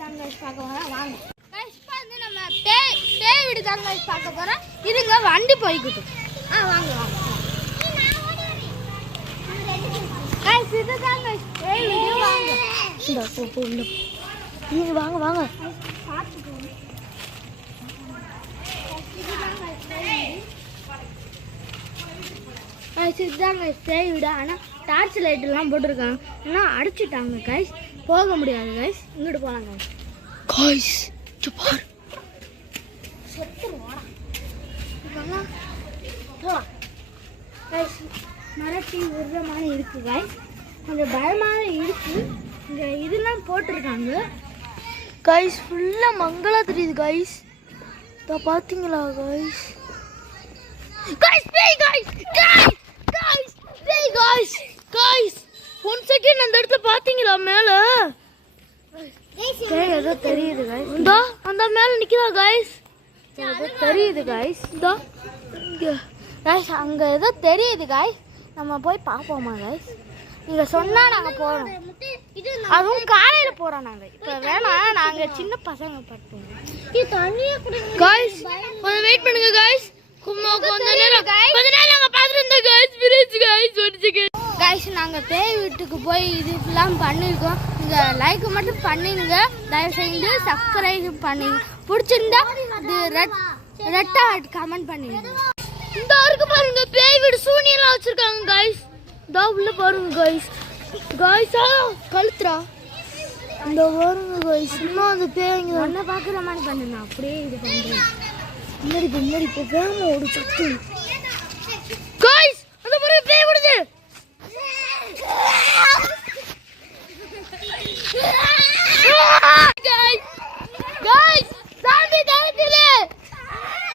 தான் கைஸ் பார்க்க போறோம் வாங்க கைஸ் இப்போ வந்து நம்ம பேய் வீடு தான் கைஸ் பார்க்க போறோம் இருங்க வண்டி போய்க்கிட்டு வாங்க வாங்க கைஸ் இதுதான் கைஸ் பேய் வீடு வாங்க இந்த போ நீங்க வாங்க வாங்க பாத்துக்கோங்க இதுதாங்க பேய் வீடு ஆனால் டார்ச் லைட்டெல்லாம் போட்டிருக்காங்க ஆனால் அடிச்சுட்டாங்க கைஸ் போக முடியாது கைஸ் இங்கிட்டு போகலாம் கைஸ் பார் போகலாம் கைஸ் மரட்டி விடுற மாதிரி இருக்குது கைஸ் கொஞ்சம் பயமாக இருக்குது இங்கே இதெல்லாம் போட்டிருக்காங்க கைஸ் ஃபுல்லாக மங்களா தெரியுது கைஸ் இதோ பார்த்தீங்களா கைஸ் கைஸ் பேய் கைஸ் கைஸ் கைஸ் பேய் கைஸ் கைஸ் 1 செகண்ட் அந்த இடத்துல பாத்தீங்களா மேல பேய் ஏதோ தெரியுது கைஸ் இந்தா அந்த மேல நிக்குதா கைஸ் ஏதோ தெரியுது கைஸ் இந்தா கைஸ் அங்க ஏதோ தெரியுது கைஸ் நம்ம போய் பாப்போமா கைஸ் நீங்க சொன்னா நாங்க போறோம் அதுவும் காலையில போறோம் நாங்க இப்ப வேணாம் நாங்க சின்ன பசங்க பார்ப்போம் இது தண்ணியே குடிங்க கைஸ் கொஞ்சம் வெயிட் பண்ணுங்க கைஸ் நாங்க பேய் வீட்டுக்கு போய் இது எல்லாம் பண்ணிருக்கோம் நீங்க லைக் மட்டும் பண்ணிடுங்க தயவு செய்து சப்ஸ்கிரைப் பண்ணுங்க பிடிச்சிருந்தா இது ரெட் ஹார்ட் கமெண்ட் பண்ணுங்க இந்த இருக்கு பாருங்க பேய் வீடு சூனியெல்லாம் வச்சிருக்காங்க கைஸ் இதோ உள்ள பாருங்க கைஸ் கழுத்துறா இந்த பாருங்க கைஸ் இன்னும் அந்த பேய்ங்க ஒன்ன பாக்குற மாதிரி பண்ணுங்க அப்படியே இது பண்றேன் முன்னாடி இப்போ வேகமாக ஒரு சத்து